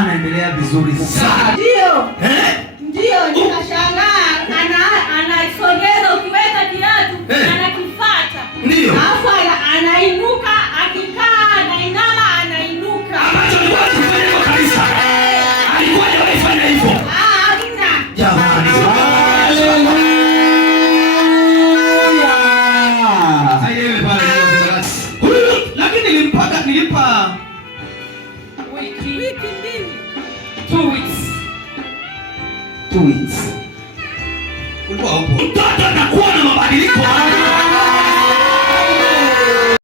anaendelea vizuri sana. Ndio. Ndio, nikashangaa anaisogeza ukiweka kiatu anakifuata. Ndio. Alafu anainuka akikaa anainama anainuka. Ambacho alikuwa akifanya kwa kanisa. Alikuwa anafanya hivyo. Hamna. Jamani. Haleluya. Saidieni pale huyu, lakini nilimpa Wiki mbili. 2 weeks. 2 weeks. Ulikuwa hapo. Mtoto anakuwa na mabadiliko.